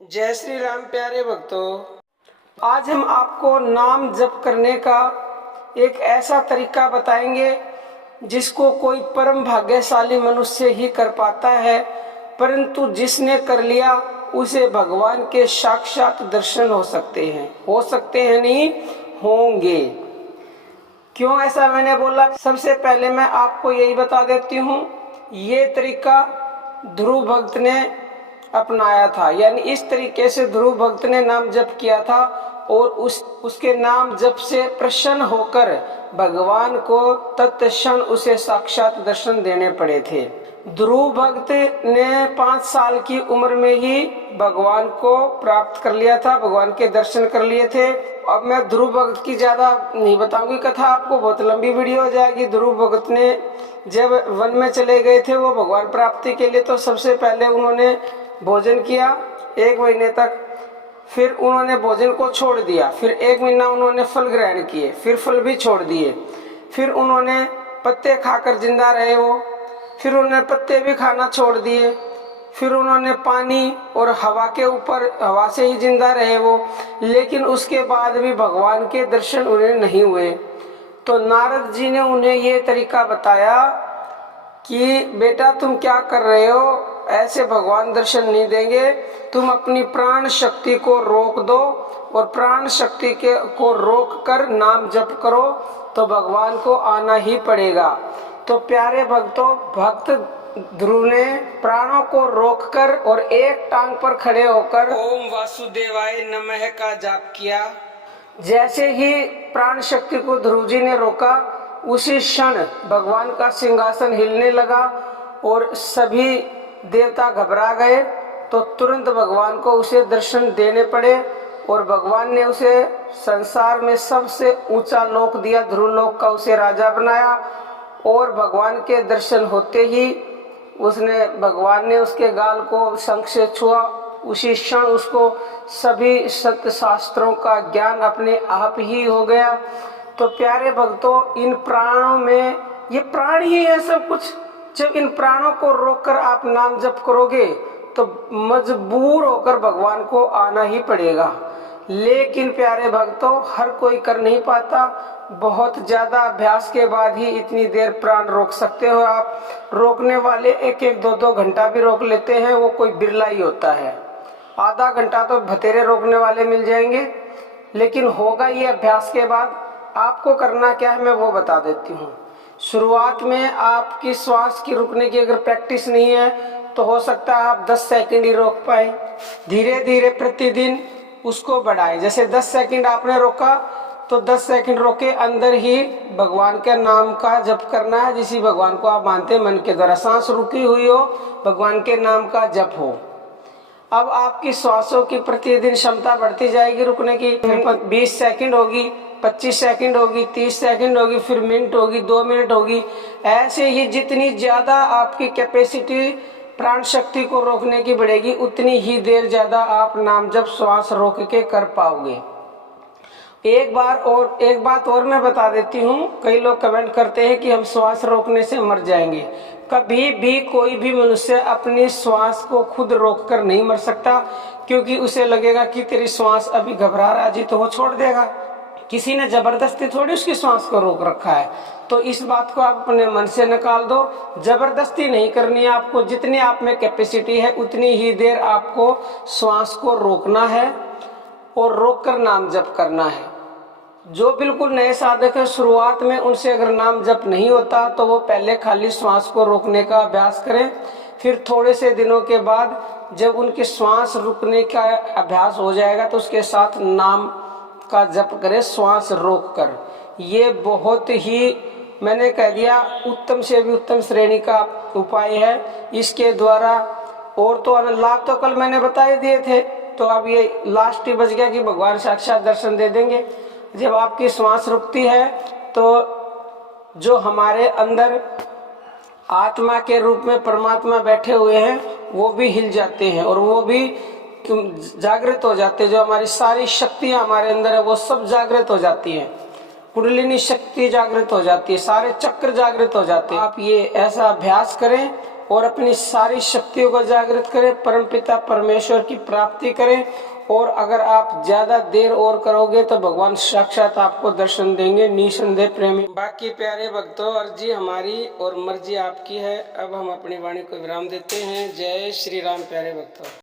जय श्री राम प्यारे भक्तों, आज हम आपको नाम जप करने का एक ऐसा तरीका बताएंगे जिसको कोई परम भाग्यशाली मनुष्य ही कर पाता है, परंतु जिसने कर लिया उसे भगवान के साक्षात दर्शन हो सकते हैं नहीं होंगे। क्यों ऐसा मैंने बोला? सबसे पहले मैं आपको यही बता देती हूँ, ये तरीका ध्रुव भक्त ने अपनाया था, यानी इस तरीके से ध्रुव भक्त ने नाम जप किया था और उसके नाम जप से प्रसन्न होकर भगवान को तत्क्षण उसे साक्षात दर्शन देने पड़े थे। ध्रुव भक्त ने 5 साल की उम्र में ही भगवान को प्राप्त कर लिया था, भगवान के दर्शन कर लिए थे। अब मैं ध्रुव भक्त की ज्यादा नहीं बताऊंगी कथा, आपको बहुत लंबी वीडियो हो जाएगी। ध्रुव भक्त ने जब वन में चले गए थे वो भगवान प्राप्ति के लिए, तो सबसे पहले उन्होंने भोजन किया 1 महीने तक, फिर उन्होंने भोजन को छोड़ दिया, फिर 1 महीना उन्होंने फल ग्रहण किए, फिर फल भी छोड़ दिए, फिर उन्होंने पत्ते खाकर जिंदा रहे वो, फिर उन्होंने पत्ते भी खाना छोड़ दिए, फिर उन्होंने पानी और हवा के ऊपर हवा से ही जिंदा रहे वो, लेकिन उसके बाद भी भगवान के दर्शन उन्हें नहीं हुए। तो नारद जी ने उन्हें ये तरीका बताया कि बेटा तुम क्या कर रहे हो, ऐसे भगवान दर्शन नहीं देंगे, तुम अपनी प्राण शक्ति को रोक दो और प्राण शक्ति को रोक कर नाम जप करो तो भगवान को आना ही पड़ेगा। तो प्यारे भक्तों, भक्त ध्रुव ने प्राणों को रोककर और एक टांग पर खड़े होकर ओम वासुदेवाय नमः का जाप किया। जैसे ही प्राण शक्ति को ध्रुव जी ने रोका, उसी क्षण भगवान का सिंहासन हिलने लगा और सभी देवता घबरा गए। तो तुरंत भगवान को उसे दर्शन देने पड़े और भगवान ने उसे संसार में सबसे ऊंचा लोक दिया, ध्रुव लोक का उसे राजा बनाया। और भगवान के दर्शन होते ही भगवान ने उसके गाल को शंख से छुआ, उसी क्षण उसको सभी सत्य शास्त्रों का ज्ञान अपने आप ही हो गया। तो प्यारे भक्तों, इन प्राणों में, ये प्राण ही है सब कुछ। जब इन प्राणों को रोककर आप नाम जप करोगे तो मजबूर होकर भगवान को आना ही पड़ेगा। लेकिन प्यारे भक्तों, हर कोई कर नहीं पाता, बहुत ज्यादा अभ्यास के बाद ही इतनी देर प्राण रोक सकते हो आप। रोकने वाले 1-1, 2-2 घंटा भी रोक लेते हैं, वो कोई बिरला ही होता है। आधा घंटा तो भतेरे रोकने वाले मिल जाएंगे, लेकिन होगा ये अभ्यास के बाद। आपको करना क्या है मैं वो बता देती हूँ। शुरुआत में आपकी श्वास की रुकने की अगर प्रैक्टिस नहीं है तो हो सकता है आप 10 सेकंड ही रोक पाए। धीरे धीरे प्रतिदिन उसको बढ़ाएं। जैसे 10 सेकंड आपने रोका तो 10 सेकंड रोके अंदर ही भगवान के नाम का जप करना है, जिसी भगवान को आप मानते हैं मन के द्वारा। सांस रुकी हुई हो, भगवान के नाम का जप हो। अब आपकी श्वासों की प्रतिदिन क्षमता बढ़ती जाएगी रुकने की। 20 सेकंड होगी, 25 सेकंड होगी, 30 सेकंड होगी, फिर मिनट होगी, 2 मिनट होगी। ऐसे ही जितनी ज्यादा आपकी कैपेसिटी प्राण शक्ति को रोकने की बढ़ेगी, उतनी ही देर ज्यादा आप नाम जप श्वास रोक के कर पाओगे। एक बात और मैं बता देती हूँ, कई लोग कमेंट करते हैं कि हम श्वास रोकने से मर जाएंगे। कभी भी कोई भी मनुष्य अपनी श्वास को खुद रोककर नहीं मर सकता, क्योंकि उसे लगेगा कि तेरी श्वास अभी घबरा रहा जी, तो वो छोड़ देगा। किसी ने जबरदस्ती थोड़ी उसकी श्वास को रोक रखा है। तो इस बात को आप अपने मन से निकाल दो, जबरदस्ती नहीं करनी है आपको। जितनी आप में कैपेसिटी है उतनी ही देर आपको श्वास को रोकना है और रोककर नाम जप करना है। जो बिल्कुल नए साधक है, शुरुआत में उनसे अगर नाम जप नहीं होता तो वो पहले खाली श्वास को रोकने का अभ्यास करें। फिर थोड़े से दिनों के बाद जब उनकी श्वास रुकने का अभ्यास हो जाएगा तो उसके साथ नाम का जप करें श्वास रोककर। ये बहुत ही, मैंने कह दिया, उत्तम से भी उत्तम श्रेणी का उपाय है। इसके द्वारा और तो लाभ तो कल मैंने बता ही दिए थे, तो अब ये लास्ट ही बच गया कि भगवान साक्षात दर्शन दे देंगे। जब आपकी श्वास रुकती है तो जो हमारे अंदर आत्मा के रूप में परमात्मा बैठे हुए हैं वो भी हिल जाते हैं और वो भी जागृत हो जाते हैं। जो हमारी सारी शक्तियां हमारे अंदर है वो सब जागृत हो जाती हैं। कुंडलिनी शक्ति जागृत हो जाती है, सारे चक्र जागृत हो जाते हैं। आप ये ऐसा अभ्यास करें और अपनी सारी शक्तियों को जागृत करें, परमपिता परमेश्वर की प्राप्ति करें। और अगर आप ज्यादा देर और करोगे तो भगवान साक्षात आपको दर्शन देंगे, निसंदेह प्रेमी। बाकी प्यारे भक्तों, अर्जी हमारी और मर्जी आपकी है। अब हम अपनी वाणी को विराम देते हैं। जय श्री राम प्यारे भक्तों।